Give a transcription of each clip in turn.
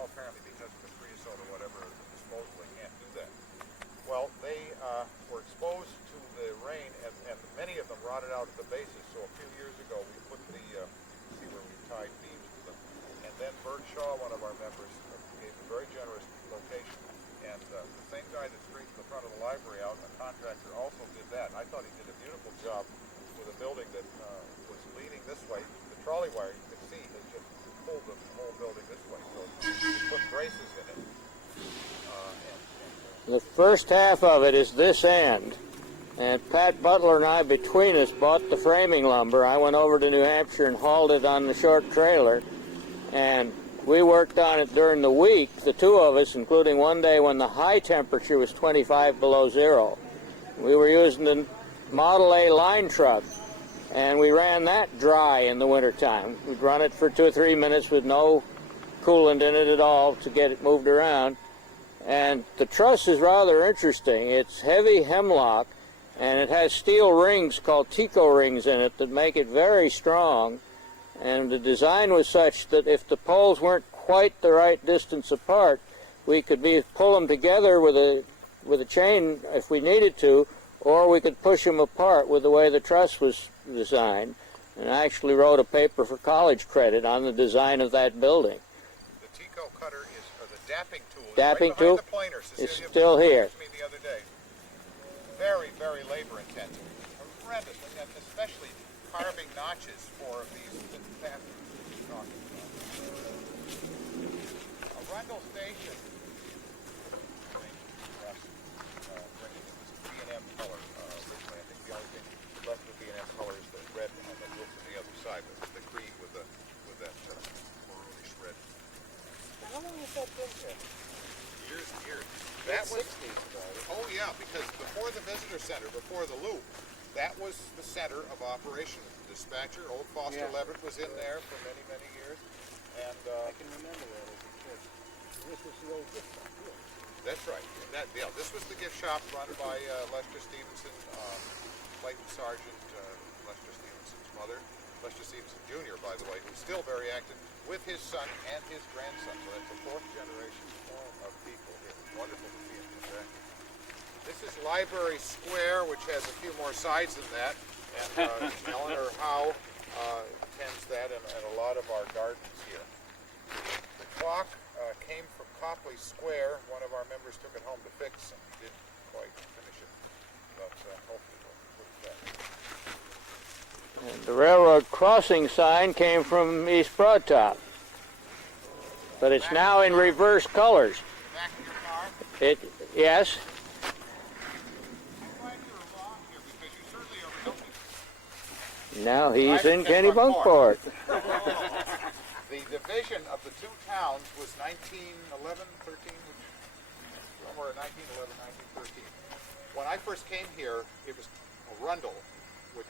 now apparently because of the creosote or whatever disposal, they can't do that. Well, they were exposed to the rain, and many of them rotted out at the bases. So a few years ago, we put the, see where we tied beams to them. And then Bert Shaw, one of our members, gave a very generous location. And the same guy that straightened the front of the library out, a contractor, also did that. And I thought he did a beautiful job with a building that was leaning this way. The trolley wire, you can see, has just pulled the whole building this way. So he put braces in it. The first half of it is this end, and Pat Butler and I, between us, bought the framing lumber. I went over to New Hampshire and hauled it on the short trailer, and we worked on it during the week, the two of us, including one day when the high temperature was 25 below zero. We were using the Model A line truck, and we ran that dry in the wintertime. We'd run it for 2 or 3 minutes with no coolant in it at all to get it moved around. And the truss is rather interesting. It's heavy hemlock, and it has steel rings called Tico rings in it that make it very strong. And the design was such that if the poles weren't quite the right distance apart, we could pull them together with a chain if we needed to, or we could push them apart with the way the truss was designed. And I actually wrote a paper for college credit on the design of that building. The Tico cutter is, or the dapping tool, dapping right tool the planer. is still here. Me the other day. Very, very labor intensive. Horrendous, and especially carving notches for these patterns. A Rundle station. B&M color originally. I think the only thing left with B&M color is the red on the roof on the other side, the cream with that maroonish red. How long has that been here? Years and years. That was 60s, oh yeah, because before the visitor center, before the loop, that was the center of operations. The dispatcher, old Foster Levitt, was in there for many, many years. And I can remember that as a kid. This was the old gift shop here. That's right. This was the gift shop run by Lester Stevenson, Clayton Sargent, Lester Stevenson's mother. Lester Stevenson Jr., by the way, who's still very active with his son and his grandson. So that's the fourth generation of people here. Wonderful to see him come back. This is Library Square, which has a few more sides than that. And Eleanor Howe tends that and a lot of our gardens here. The clock came from Copley Square. One of our members took it home to fix and didn't quite finish it. But hopefully we'll put it back. And the railroad crossing sign came from East Broad Top, but it's now in reverse colors. Back in your car? Yes. I'm glad you were wrong here because you certainly overhelped me. Now he's in Kennebunkport. The division of the two towns was 1911, 13, somewhere 1911, 1913. When I first came here, it was Arundel, which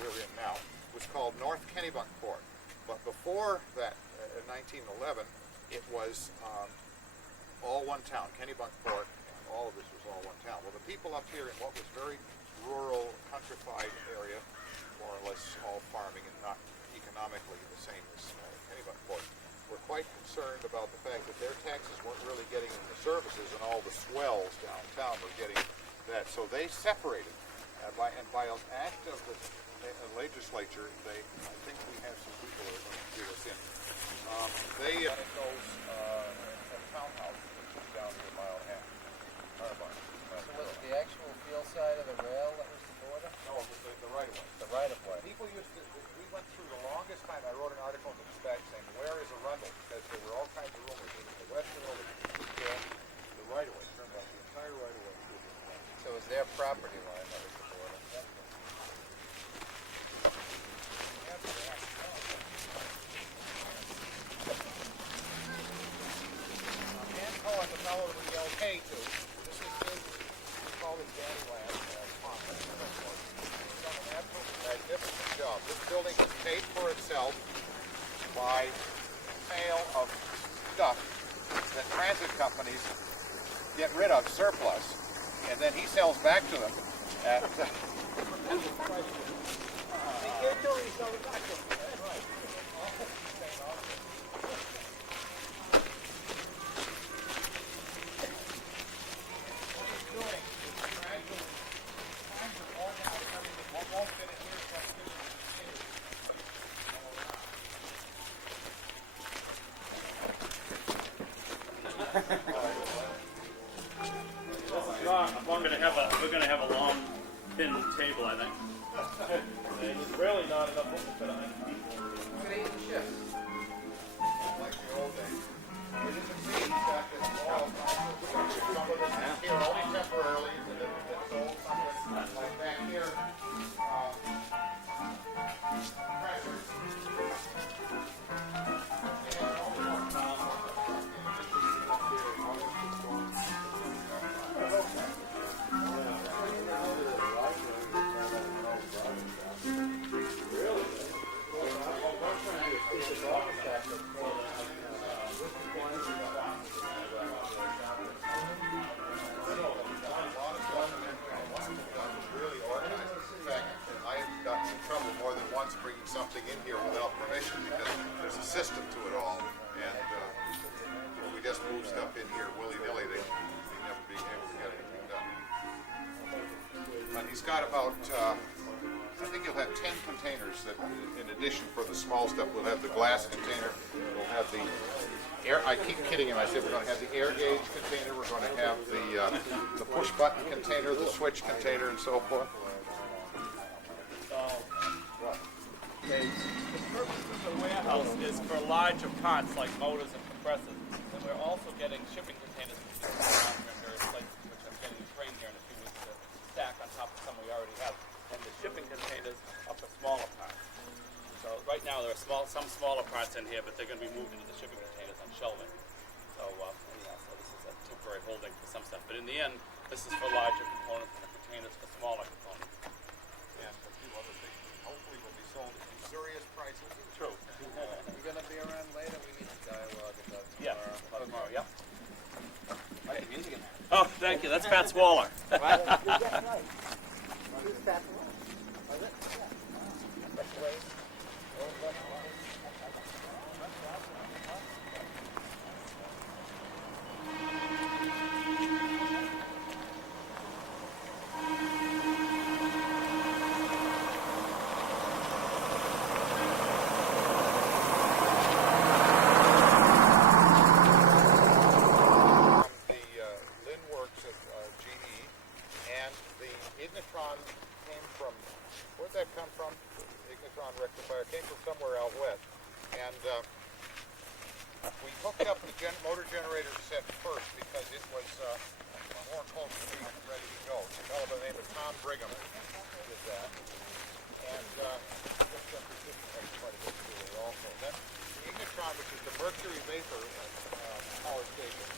we're in now, was called North Kennebunkport. But before that, in 1911, it was all one town, Kennebunkport, and all of this was all one town. Well, the people up here in what was very rural, countrified area, more or less all farming and not economically the same as Kennebunkport, were quite concerned about the fact that their taxes weren't really getting in the services and all the swells downtown were getting that. So they separated. And by an act of the legislature, I think we have some people that are going to get us in. They goes a townhouse, which is down to a mile and a half. So was it the actual field side of the rail that was the border? No, it was the right of way. The right of way. People used to. We went through the longest time. I wrote an article in the Dispatch saying, "Where is Arundel?" Because there were all kinds of rumors. It was the west of the right of way. Turned out the entire right of way. So it was their property line that was the border. The fellow that we yelled hey to. This is his, we call it Danny Land Pond. He's done an absolutely magnificent job. This building has paid for itself by sale of stuff that transit companies get rid of, surplus, and then he sells back to them at gonna have a long, thin table, I think. There's really not enough room to fit 100 people. Who's gonna eat the shifts? Like the old days. As you can see, he's got this wall. Some of this is here only temporarily. It's sold something like back here. Pressure. Bringing something in here without permission because there's a system to it all, and when we just move stuff in here willy-nilly, they never being able to get anything done. He's got about, I think he'll have 10 containers that, in addition for the small stuff, we'll have the glass container, we'll have the air. I keep kidding him. I said we're going to have the air gauge container, we're going to have the push button container, the switch container, and so forth. Okay, the purpose of the warehouse is for larger parts like motors and compressors, and we're also getting shipping containers from various places, which I'm getting trained here in a few weeks to stack on top of some we already have. And the shipping containers are for smaller parts. So right now there are some smaller parts in here, but they're going to be moved into the shipping containers on shelving. So so this is a temporary holding for some stuff. But in the end, this is for larger components, and the containers for smaller components. And a few other things hopefully will be sold at usurious prices. True. You're gonna be around later? We need to dialogue about Yeah, tomorrow. tomorrow, yep. I like the music in there. Oh, thank you. That's Pat Swaller. Rectifier came from somewhere out west, and we hooked up the motor generator set first because it was more close to being ready to go. A fellow by the name of Tom Brigham did that, and just got the system quite a bit through it also. Then the Ignitron, which is the mercury vapor power station,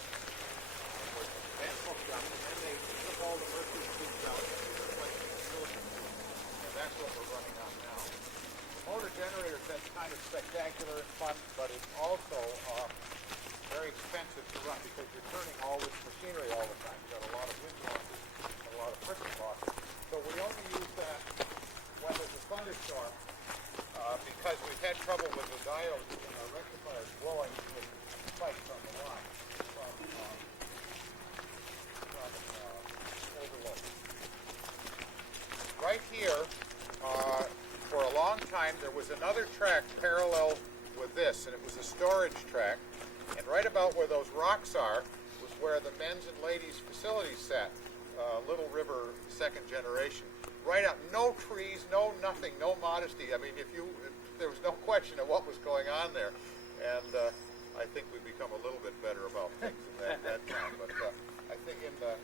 was then hooked up, and then they took all the mercury tubes out and replaced the silicon, and that's what we're running on now. Motor generator set's kind of spectacular and fun, but it's also very expensive to run because you're turning all this machinery all the time. You've got a lot of wind losses and a lot of friction losses. So we only use that when there's a thunderstorm because we've had trouble with the diodes in our rectifiers blowing with spikes on the line from overload. Right here, for a long time, there was another track parallel with this, and it was a storage track. And right about where those rocks are was where the men's and ladies' facilities sat, Little River second generation. Right up, no trees, no nothing, no modesty. I mean, there was no question of what was going on there. And I think we've become a little bit better about things in that time. But I think in the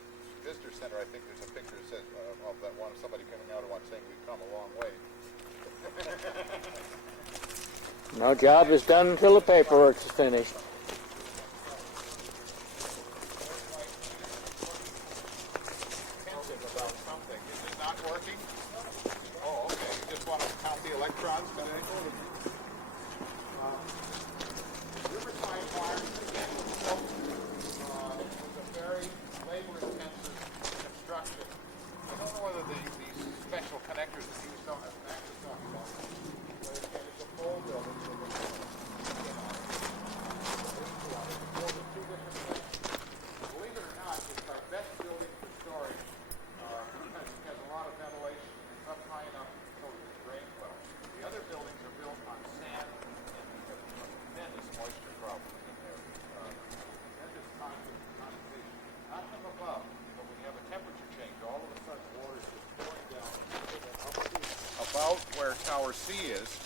visitor center, I think there's a picture that says of that one, somebody coming out of one saying we've come a long way. No job is done until the paperwork is finished. About something. Is it not working? Oh, okay. You just want to count the electrons today? Riverside Farm, again, was built. It was a very labor-intensive construction. I don't know whether these special connectors that you don't have access to, but it's a full building with a two different things. Believe it or not, it's our best building for storage because it has a lot of ventilation. It's up high enough so it can drain well. The other buildings are built on sand and we have tremendous moisture problems in there. C is,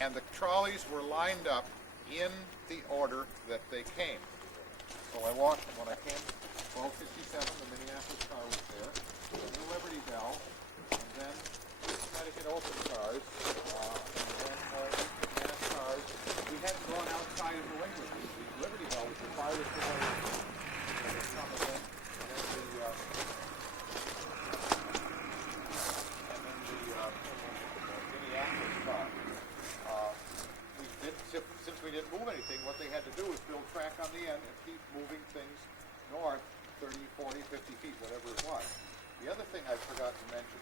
and the trolleys were lined up in the order that they came. So I walked, when I came, 1267, the Minneapolis car was there, then the Liberty Bell, and then the Connecticut Open cars, and then the Mass cars. We hadn't gone outside of New England. The Liberty Bell was the farthest away from some of them, and then the Minneapolis car. Since we didn't move anything, what they had to do was build track on the end and keep moving things north 30, 40, 50 feet, whatever it was. The other thing I forgot to mention,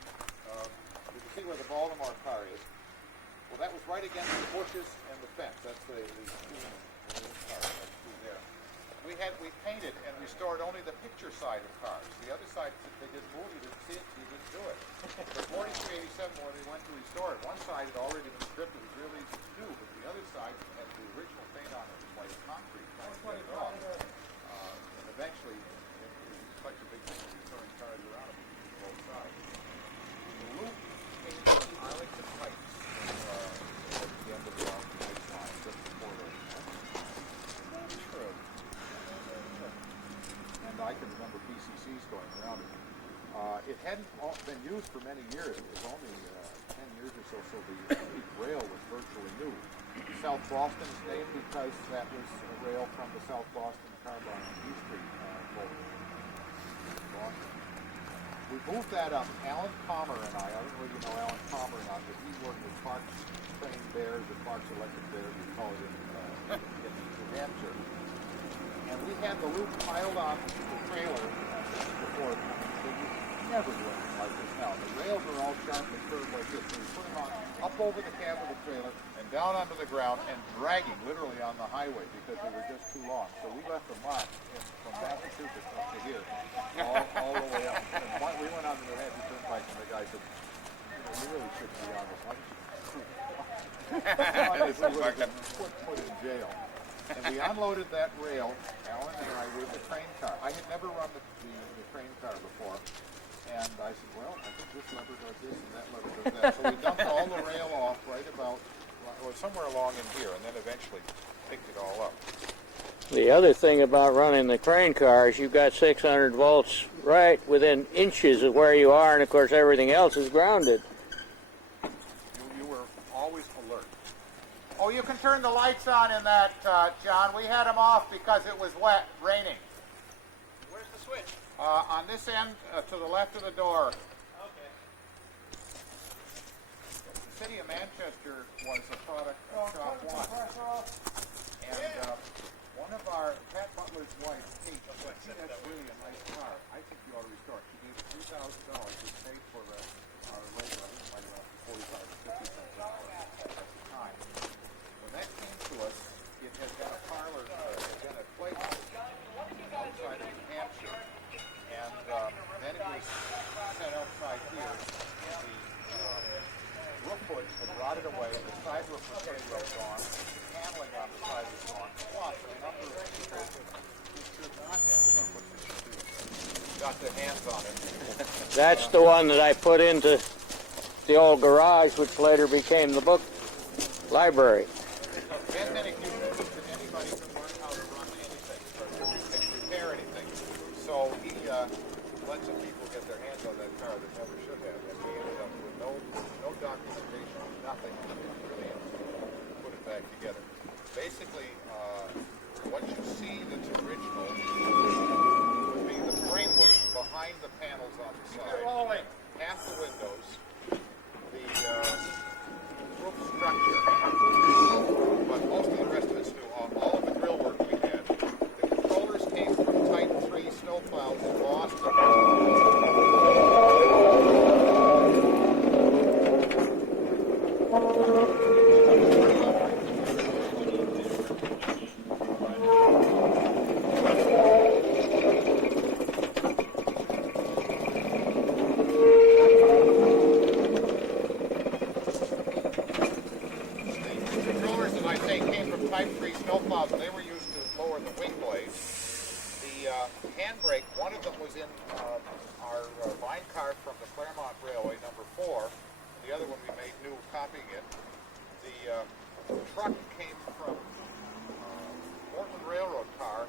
you can see where the Baltimore car is. Well, that was right against the bushes and the fence. That's the car that's through there. We painted and restored only the picture side of cars. The other side, they didn't move, you didn't see it, so you didn't do it. For 4387, when we went to restore it, one side had already been stripped, it was really new, but the other side had the original paint on it, was like concrete, trying to get it off. And eventually, it was such a big thing, restoring cars around it, both sides. The loop came from Arlington Heights, at the end of the Heights line, just before the and I can remember PCCs going around it. It hadn't been used for many years. It was only 10 years or so, so the rail was virtually new. South Boston is named because that was a rail from the South Boston Carbine on E Street Boston. We moved that up. Alan Palmer and I don't know whether you know Alan Palmer or not, but he worked with Parks Trained Bears or Parks Electric Bears, we call it in New Hampshire. And we had the loop piled on the trailer before it came. So you never do anything like this now. The rails are all sharply curved like this. So we put them on up over the cab of the trailer and down onto the ground and dragging literally on the highway because they were just too long. So we left a mark from Massachusetts up to here, all the way up. And we went on to the Hampshire Turnpike and the guy said, you really shouldn't be on this. Why don't you put in jail. And we unloaded that rail, Alan and I, with the train car. I had never run the train car before. And I said, well, I think this lever does this and that lever does that. So we dumped all the rail off right about, well, somewhere along in here, and then eventually picked it all up. The other thing about running the crane car is you've got 600 volts right within inches of where you are, and of course everything else is grounded. You were always alert. Oh, you can turn the lights on in that, John. We had them off because it was wet, raining. Where's the switch? On this end, to the left of the door. Okay. The city of Manchester was a product of Shop One. And one of our, Pat Butler's wife, Kate, said, that's really a nice car. I think you ought to restore it. She gave $3,000, which paid for our labor. I think it might have been 45 or 50 cents an hour at the time. When that came to us, it had been a parlor, it had been a place outside of New Hampshire. And then it was set outside here. The roof hood had rotted away, and the side roof was gone. The paneling on the side was gone. Plus, a number of people who should not have got their hands on it. That's the one that I put into the old garage, which later became the book library. And then if you anybody can learn how to run anything, or repair anything. So he let some people get their hands on that car that never should have, and we ended up with no documentation, nothing, really, put it back together. Basically, what you see that's original would be the framework behind the panels on the side, half the windows, the roof structure, but most of the rest of it's new. All of the grill work we had. The controllers came from Type 3 snowplows in Boston. Type 3 snowplows, and they were used to lower the wing blades. The handbrake, one of them was in our vine car from the Claremont Railway, number 4, the other one we made new copying it. The truck came from Portland Railroad car,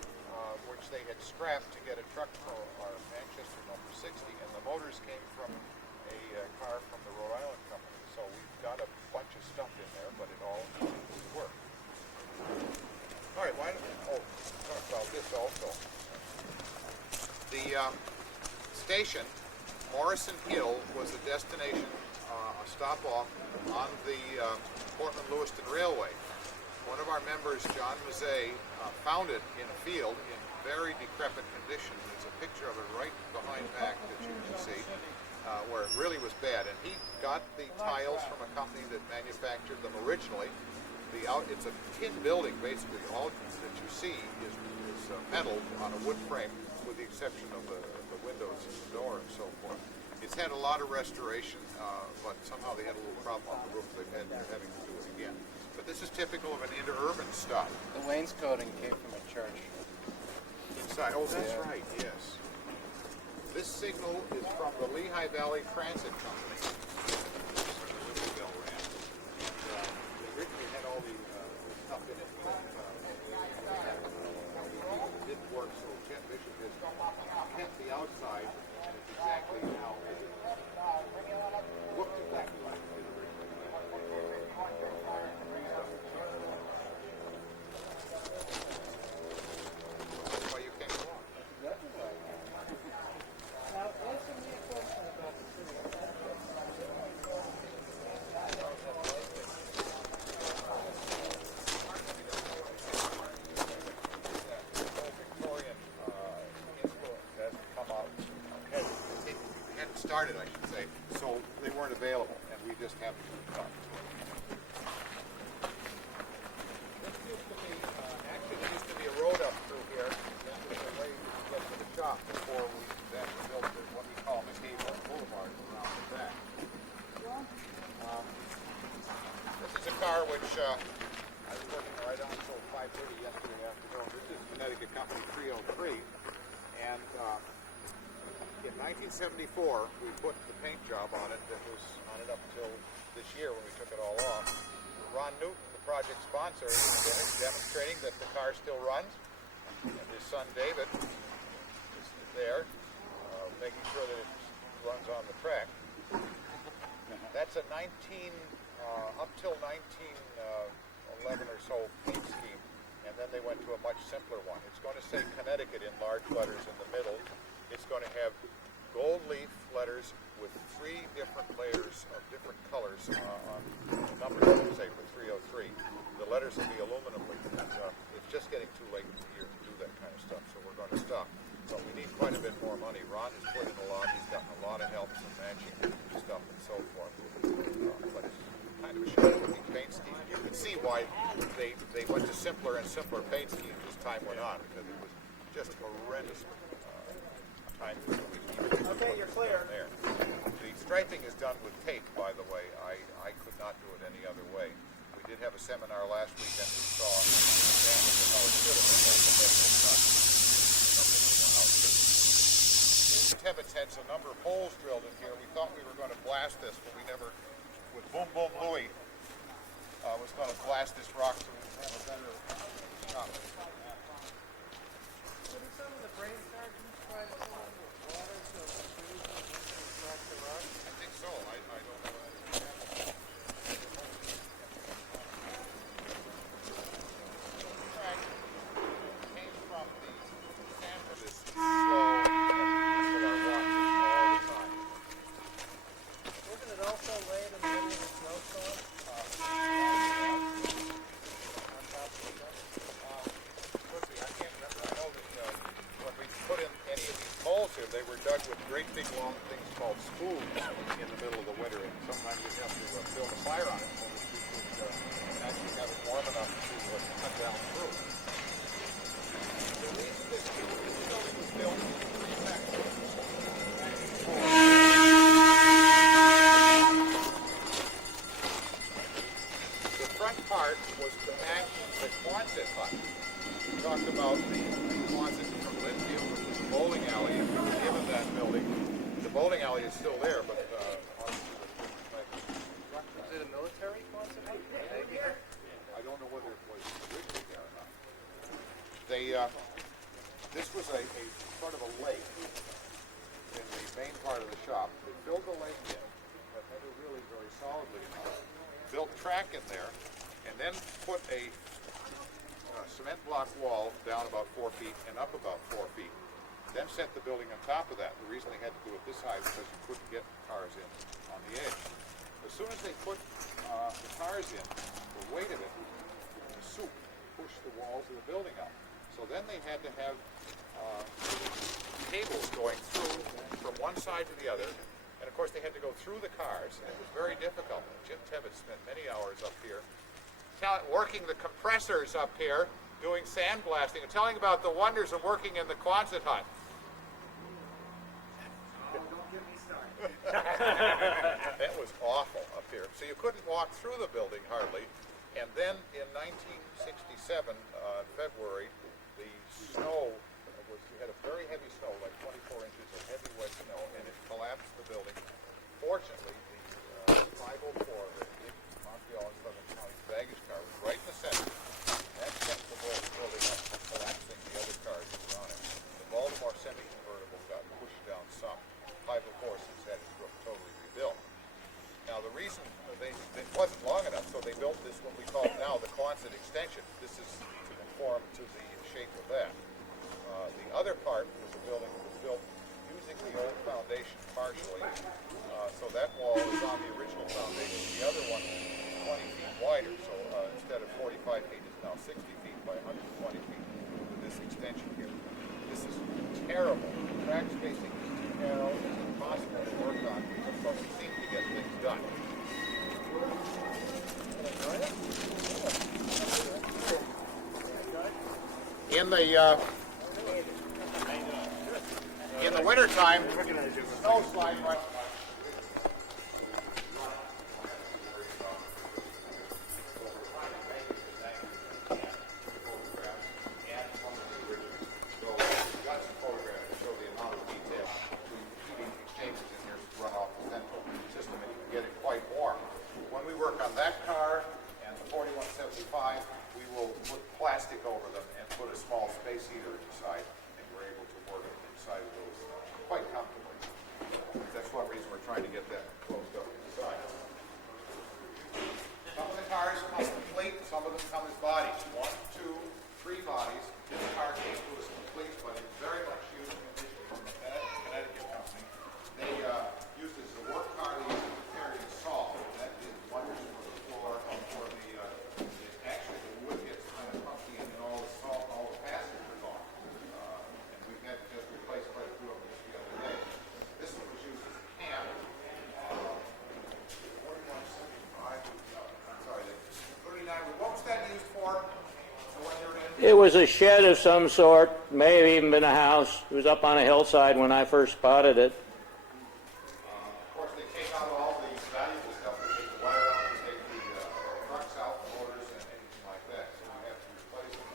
which they had scrapped to get a truck for our Manchester number 60, and the motors came from a car from the Rhode Island company. So we've got a bunch of stuff in there, but it all needs to work. All right, why don't we talk about this also. The station, Morrison Hill, was a destination, a stop off on the Portland-Lewiston Railway. One of our members, John Mazzei, found it in a field in very decrepit condition. There's a picture of it right behind back that you can see, where it really was bad. And he got the tiles from a company that manufactured them originally. It's a tin building, basically. All that you see is metal on a wood frame, with the exception of the windows and the door and so forth. It's had a lot of restoration, but somehow they had a little problem on the roof. They're having to do it again. But this is typical of an interurban stop. The wainscoting came from a church. Inside. Oh, that's right, yes. This signal is from the Lehigh Valley Transit Company. They originally had all the stuff in it, but it didn't work, so Ken Bishop has kept the outside, and it's exactly how it looked exactly like it did originally. That's why you came along. Now, answer me a question about the city. Victorian influence has come out. It hadn't started, I should say, so they weren't available, and we just happened to talk to them. This used to be, actually, there used to be a road up through here. That was the way to get to the shop before we then built what we call McCabe Boulevard around the back. This is a car which I was working right on until 5:30 yesterday afternoon. This is Connecticut Company 303, and in 1974 we put the paint job on it that was on it up until this year when we took it all off. Ron Newton, the project sponsor, is demonstrating that the car still runs, and his son David is there, making sure that it runs on the track. That's a up till 1911 or so paint scheme, and then they went to a much simpler one. It's going to say Connecticut in large letters in the middle. It's going to have gold leaf letters with 3 different layers of different colors on the numbers, say, for 303. The letters will be aluminum leaf. It's just getting too late in the year to do that kind of stuff, so we're going to stop. But we need quite a bit more money. Ron has put in a lot. He's gotten a lot of help in matching stuff and so forth. But it's kind of a shit-looking paint scheme. You can see why they went to simpler and simpler paint schemes as time went on, because it was just horrendous time. Okay, you're clear. There. The striping is done with tape, by the way. I could not do it any other way. We did have a seminar last week, and we saw examples of how it should have been done, but that's not. Tibbetts had some number of holes drilled in here. We thought we were going to blast this, but we never, with Boom Boom Louie, was going to blast this rock so we have a better shot. Didn't some of the brain surgeons try to fill in with water so the trees would extract the rock? I think so. I don't know. Came from the San Francisco. Wasn't it also laid in the middle of a snowstorm? Let's see, I can't remember. I know that when we put in any of these holes here, they were dug with great big long things called spoons in the middle of the winter. And sometimes you'd have to build a fire on it so that we could actually have it warm enough to cut down through. The reason this building was built was pretty effective. The front part was to match the Quonset hut. We talked about the Quonset from Linfield, which was the bowling alley, and we were given that building. The bowling alley is still there, but obviously this was a sort of a lake in the main part of the shop. They filled the lake in, but never really very solidly enough. Built track in there, and then put a cement block wall down about 4 feet and up about 4 feet. Then set the building on top of that. The reason they had to do it this high was because you couldn't get cars in on the edge. As soon as they put the cars in, the weight of it, the soup, pushed the walls of the building up. So then they had to have cables going through from one side to the other. And of course they had to go through the cars, and it was very difficult. Jim Tebbett spent many hours up here working the compressors up here, doing sandblasting, and telling about the wonders of working in the Quonset hut. Don't get me started. That was awful up here. So you couldn't walk through the building hardly. And then in 1967, February, the snow you had a very heavy snow, like 24 inches of heavy wet snow, and it collapsed the building. Fortunately, the 504, the big Montreal and Southern County baggage car, was right in the center. That kept the whole building up, collapsing the other cars that were on it. The Baltimore semi-convertible got pushed down some. 504 since had its roof totally rebuilt. Now the reason it wasn't long enough, so they built this, what we call now the Quonset extension. This is to conform to the shape of that. The other part was a building that was built using the old foundation partially. So that wall is on the original foundation. The other one is 20 feet wider, so instead of 45 feet, it's now 60 feet by 120 feet with this extension here. This is terrible. The crack spacing is too narrow. It's impossible to work on, but we seem to get things done. In the wintertime, snow slide right. It was a shed of some sort, may have even been a house. It was up on a hillside when I first spotted it. Of course, they take out all the valuable stuff. They take the wire out, they take the trucks out, the motors, and anything like that. So we have to replace them.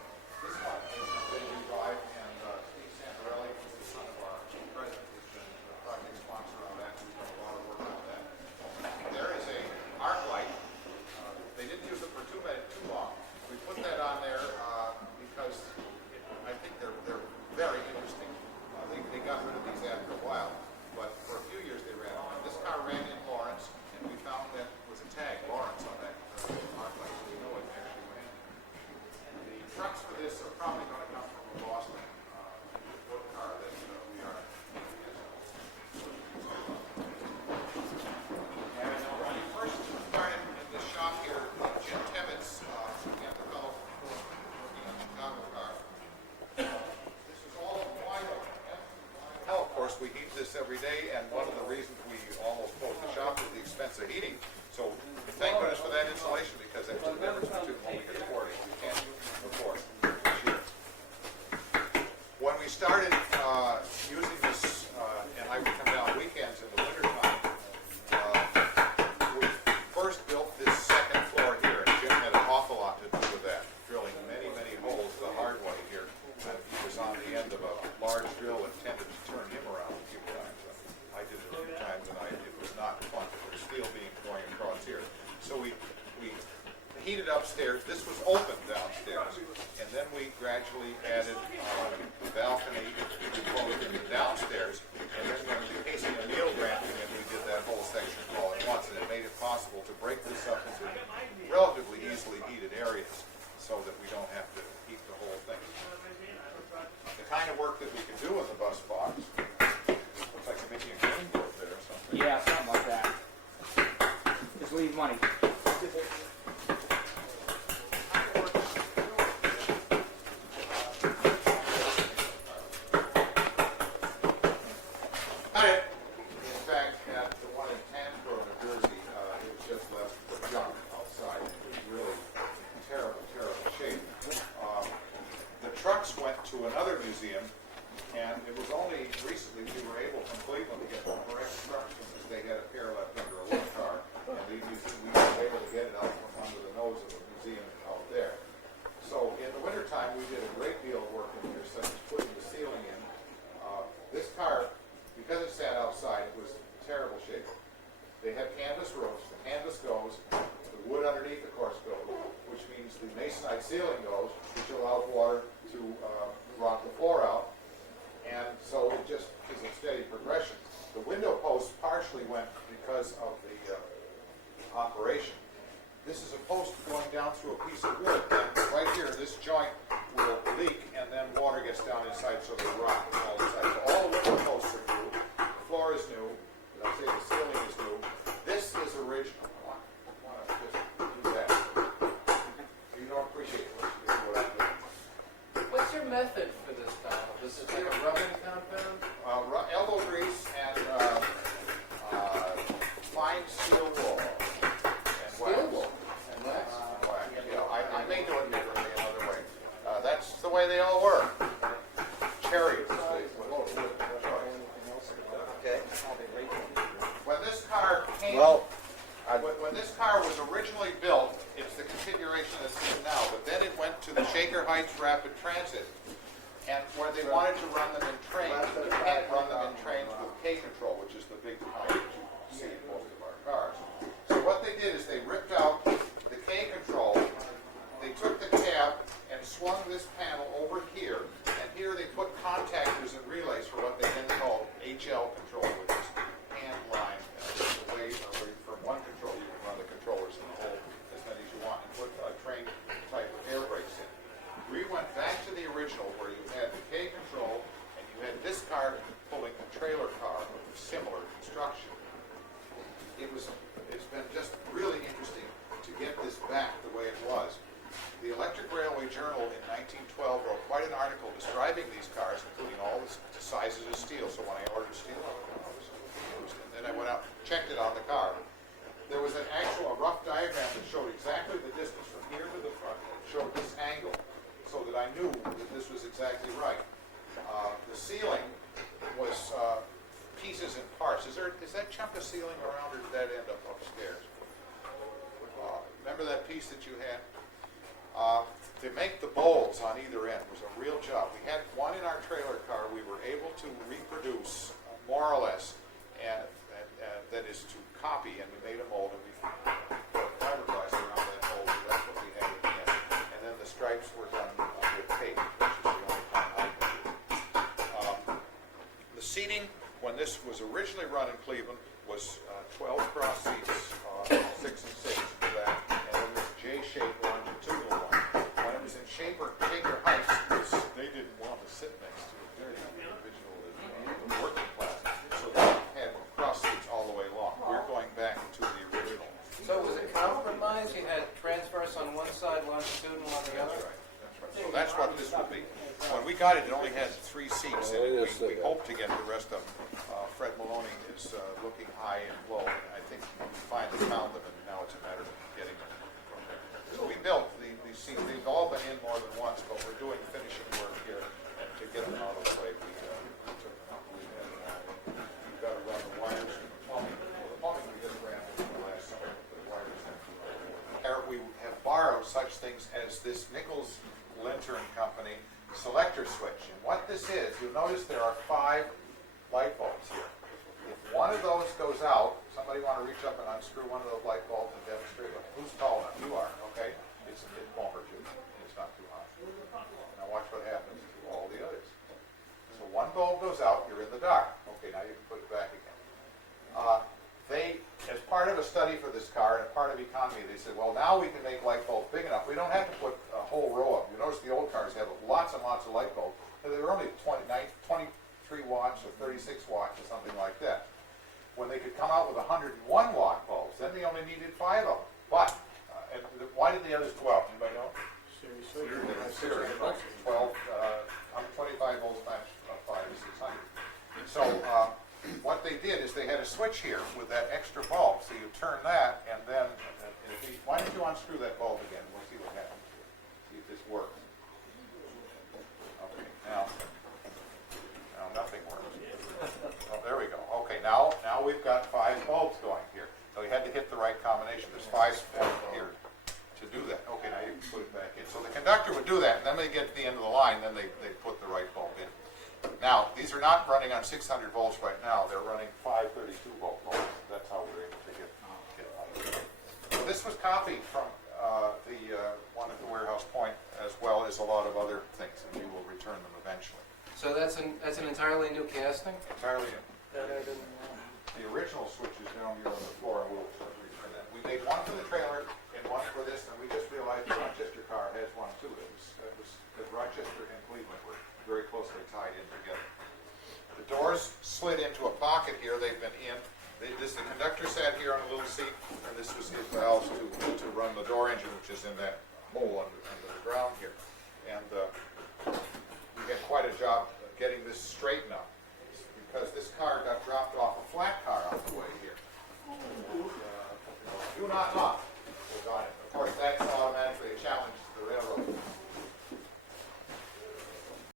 This one is a big new drive, and Steve Santorelli, who's the son of our president, has been the project sponsor on that. We've done a lot of work on that. There is a arc light. They didn't use it for too long. We put that on there because I think they're very interesting. They got rid of these after a while, but for a few years they ran on. This car ran in Lawrence, and we found that was a tag, Lawrence, on that arc light, so we know it actually ran. The trucks for this are probably going to come from a Boston wood car that we are. And when we first started in this shop here, Jim Tebbett's and the fellow working on the Chicago car. This is all wide open. Now, of course, we heat this every day, and one of the reasons we almost closed the shop is the expense of heating. So thank goodness for that insulation, because that's the difference between what we can afford and what we can't afford. When we started using this, and I would come down weekends in the wintertime, we first built this second floor here, and Jim had an awful lot to do with that, drilling many, many holes the hard way here. He was on the end of a large drill that tended to turn him around a few times. I did it a few times, and it was not fun. There was steel beams going across here. So we heated upstairs. This was open downstairs, and and then we gradually added the balcony both in the downstairs, and then when the Casey O'Neill granted it, we did that whole section all at once, and it made it possible to break this up into relatively easily heated areas so that we don't have to heat the whole thing. The kind of work that we can do in the bus box, looks like you're making a game board there or something. Yeah, something like that. Just leave money. In fact, at the one in Tansboro, New Jersey, it was just left for junk outside. It was really in terrible, terrible shape. The trucks went to another museum, and it was only recently we were able from Cleveland to get the correct trucks because they had a pair left under a little car, and we were able to get it out from under the nose of the museum out there. So in the wintertime, we did a great deal of work in here, such as putting the ceiling in. This car, because it sat outside, it was in terrible shape. They have canvas roofs, the canvas goes, the wood underneath, of course, goes, which means the masonite ceiling goes, which allows water to rot the floor out. And so it just is a steady progression. The window post partially went because of the operation. This is a post going down through a piece of wood, and right here, this joint will leak, and then water gets down inside, so they rot all inside. So all the window posts are new, the floor is new, and I'll say the ceiling is new. This is original. I want to just do that. You don't appreciate what you do, what I'm doing. What's your method for this tile? This is like a rubbing compound? Elbow grease and fine steel wool. And Steel wax. wool? And wax? Wax. I may do it differently another way. That's the way they all work. Cherry. Okay. When this car came, when this car was originally built, it's the configuration that's in now. But then it went to the Shaker Heights Rapid Transit, and where they wanted to run them in trains, you can't run them in trains with K control, which is the big kind that you see in most of our cars. So what they did is they ripped out the K control, they took the tab and swung this panel over here, and here they put contactors and relays for what they then called HL control, which is hand line. It's a way from one control you can run the controllers and hold as many as you want and put train type of air brakes in. We went back to the original where you had the K control and you had this car pulling a trailer car of similar construction. It's been just really interesting to get this back the way it was. The Electric Railway Journal in 1912 wrote quite an article describing these cars, including all the sizes of steel. So when I ordered steel, I was confused. And then I went out and checked it on the car. There was a rough diagram that showed exactly the distance from here to the front. And it showed this angle so that I knew that this was exactly right. The ceiling was pieces and parts. Is that chunk of ceiling around, or did that end up upstairs? Remember that piece that you had? To make the bowls on either end was a real job. We had one in our trailer car we were able to reproduce more or less, and that is to copy, and we made a mold and we put fiberglass around that mold, so that's what we had at the end. And then the stripes were done with tape, which is the only kind I can do. The seating, when this was originally run in Cleveland, was 12 cross seats, 6 and 6 for that, and then this J-shaped longitudinal one. When it was in Shaker Heights, they didn't want to sit next to a very individual working class, so they had cross seats all the way along. We're going back to the original. So was it compromised? You had transverse on one side, longitudinal on the other? That's right. So that's what this would be. When we got it, it only had 3 seats in it. We hope to get the rest of them. Fred Maloney is looking high and low. And I think we finally found them, and now it's a matter of getting them from there. So we built these seats. They've all been in more than once, but we're doing finishing work here. And to get them out of the way, we took them out. We've got to run the wires to the plumbing. Well, the plumbing we just ran in the last summer. The wires have to we have borrowed such things as this Nichols Lantern Company selector switch. And what this is, you'll notice there are 5 light bulbs here. If one of those goes out, somebody want to reach up and unscrew one of those light bulbs and demonstrate? Who's tall enough? You are, okay? It won't hurt you. It's not too hot. Now watch what happens to all the others. So one bulb goes out, you're in the dark. Okay, now you can put it back again. They, as part of a study for this car and a part of economy, they said, well, now we can make light bulbs big enough. We don't have to put a whole row of them. You notice the old cars have lots and lots of light bulbs. They were only 23 watts or 36 watts or something like that. When they could come out with 101 watt bulbs, then they only needed 5 of them. But, why did the others go out? Anybody know? Series. 12, 125 volts times 5 is 600. So, what they did is they had a switch here with that extra bulb. So you turn that, and then, why don't you unscrew that bulb again? We'll see what happens here. See if this works. Okay, now nothing works. Oh, there we go. Okay, now we've got 5 bulbs going here. So we had to hit the right combination. There's 5 here to do that. Okay, now you can put it back in. So the conductor would do that, and then they get to the end of the line, then they put the right bulb in. Now, these are not running on 600 volts right now. They're running 532 volt bulbs. That's how we're able to get light. So this was copied from the one at the warehouse point, as well as a lot of other things, and we will return them eventually. So that's an entirely new casting? Entirely new. The original switch is down here on the floor, and we'll return that. We made one for the trailer and one for this, and we just realized the Rochester car has one too. It was because Rochester and Cleveland were very closely tied in together. The doors slid into a pocket here. They've been in. The conductor sat here on a little seat, and this was his valves to run the door engine, which is in that hole under the ground here. And we had quite a job getting this straightened up, because this car got dropped off a flat car on the way here. Do not knock.